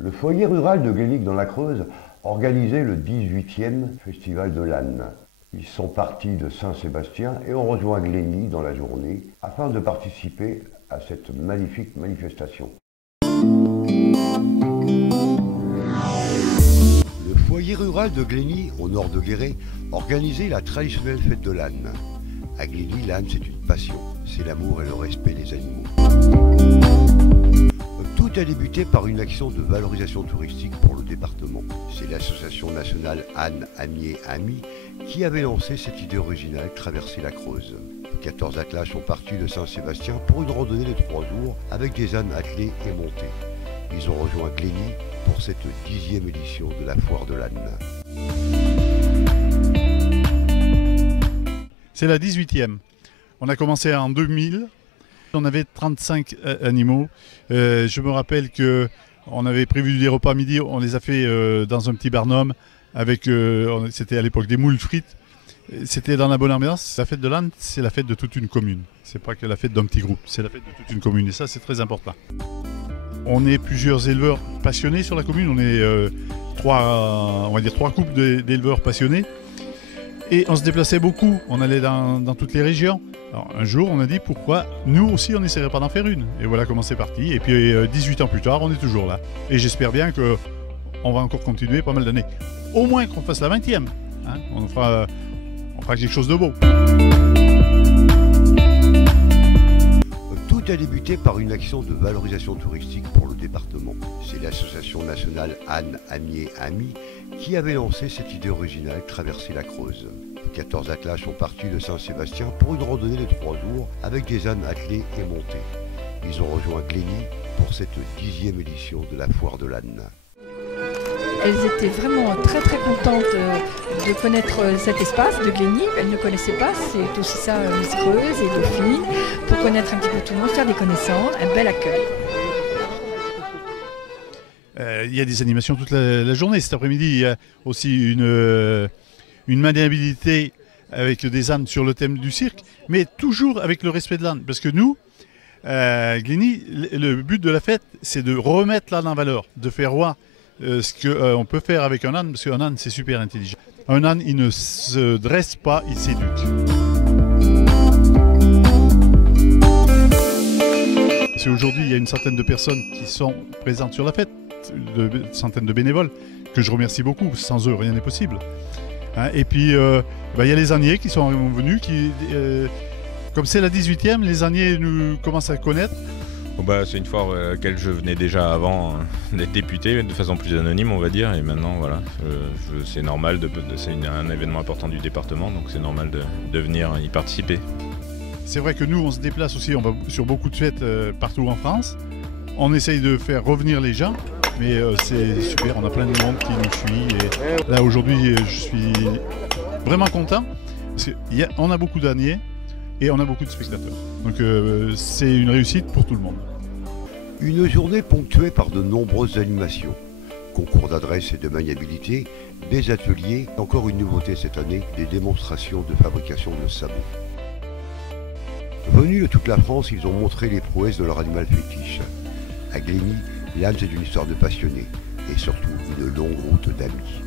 Le foyer rural de Glenny dans la Creuse organisait le 18e Festival de l'âne. Ils sont partis de Saint-Sébastien et ont rejoint Glenny dans la journée afin de participer à cette magnifique manifestation. Le foyer rural de Glenny, au nord de Guéret, organisait la traditionnelle fête de l'âne. À Glenny, l'âne c'est une passion, c'est l'amour et le respect des animaux. Tout a débuté par une action de valorisation touristique pour le département. C'est l'association nationale Âne, Amiers, Amis qui avait lancé cette idée originale, traverser la Creuse. 14 attelages sont partis de Saint-Sébastien pour une randonnée de 3 jours avec des ânes attelés et montés. Ils ont rejoint Glenny pour cette 10e édition de la foire de l'âne. C'est la 18e. On a commencé en 2000. On avait 35 animaux. Je me rappelle qu'on avait prévu des repas midi. On les a fait dans un petit barnum. C'était à l'époque des moules frites. C'était dans la bonne ambiance. La fête de l'âne, c'est la fête de toute une commune. C'est pas que la fête d'un petit groupe, c'est la fête de toute une commune. Et ça, c'est très important. On est plusieurs éleveurs passionnés sur la commune. On est trois couples d'éleveurs passionnés. Et on se déplaçait beaucoup. On allait dans toutes les régions. Alors, un jour, on a dit pourquoi nous aussi, on n'essaierait pas d'en faire une. Et voilà comment c'est parti. Et puis 18 ans plus tard, on est toujours là. Et j'espère bien qu'on va encore continuer pas mal d'années. Au moins qu'on fasse la 20e. Hein, on fera quelque chose de beau. Tout a débuté par une action de valorisation touristique pour le département. C'est l'association nationale Âne, Amiers, Amis qui avait lancé cette idée originale, traverser la Creuse. 14 attelages sont partis de Saint-Sébastien pour une randonnée de 3 jours avec des ânes attelés et montés. Ils ont rejoint Glenny pour cette 10e édition de la foire de l'âne. Elles étaient vraiment très très contentes de connaître cet espace de Glenny. Elles ne connaissaient pas, c'est aussi ça Miss Creuse et Dauphine, pour connaître un petit peu tout le monde, faire des connaissances, un bel accueil. Il y a des animations toute la journée. Cet après-midi, il y a aussi une maniabilité avec des ânes sur le thème du cirque, mais toujours avec le respect de l'âne. Parce que nous, Glenny, le but de la fête, c'est de remettre l'âne en valeur, de faire voir ce qu'on peut faire avec un âne, parce qu'un âne, c'est super intelligent. Un âne, il ne se dresse pas, il s'éduque. Parce qu'aujourd'hui, il y a une centaine de personnes qui sont présentes sur la fête, une centaine de bénévoles, que je remercie beaucoup. Sans eux, rien n'est possible. Hein, et puis, il y a les âniers qui sont venus, comme c'est la 18e, les âniers nous commencent à connaître. C'est une foire à laquelle je venais déjà avant d'être député, de façon plus anonyme on va dire, et maintenant voilà, c'est normal, c'est un événement important du département, donc c'est normal de venir y participer. C'est vrai que nous on se déplace aussi, on va sur beaucoup de fêtes partout en France, on essaye de faire revenir les gens, mais c'est super, on a plein de monde qui nous suit, et là aujourd'hui je suis vraiment content, parce qu'on a beaucoup d'âniers, et on a beaucoup de spectateurs. Donc c'est une réussite pour tout le monde. Une journée ponctuée par de nombreuses animations. Concours d'adresse et de maniabilité, des ateliers, encore une nouveauté cette année, des démonstrations de fabrication de sabots. Venus de toute la France, ils ont montré les prouesses de leur animal fétiche. À Glenny, l'âne c'est une histoire de passionnés et surtout une longue route d'amis.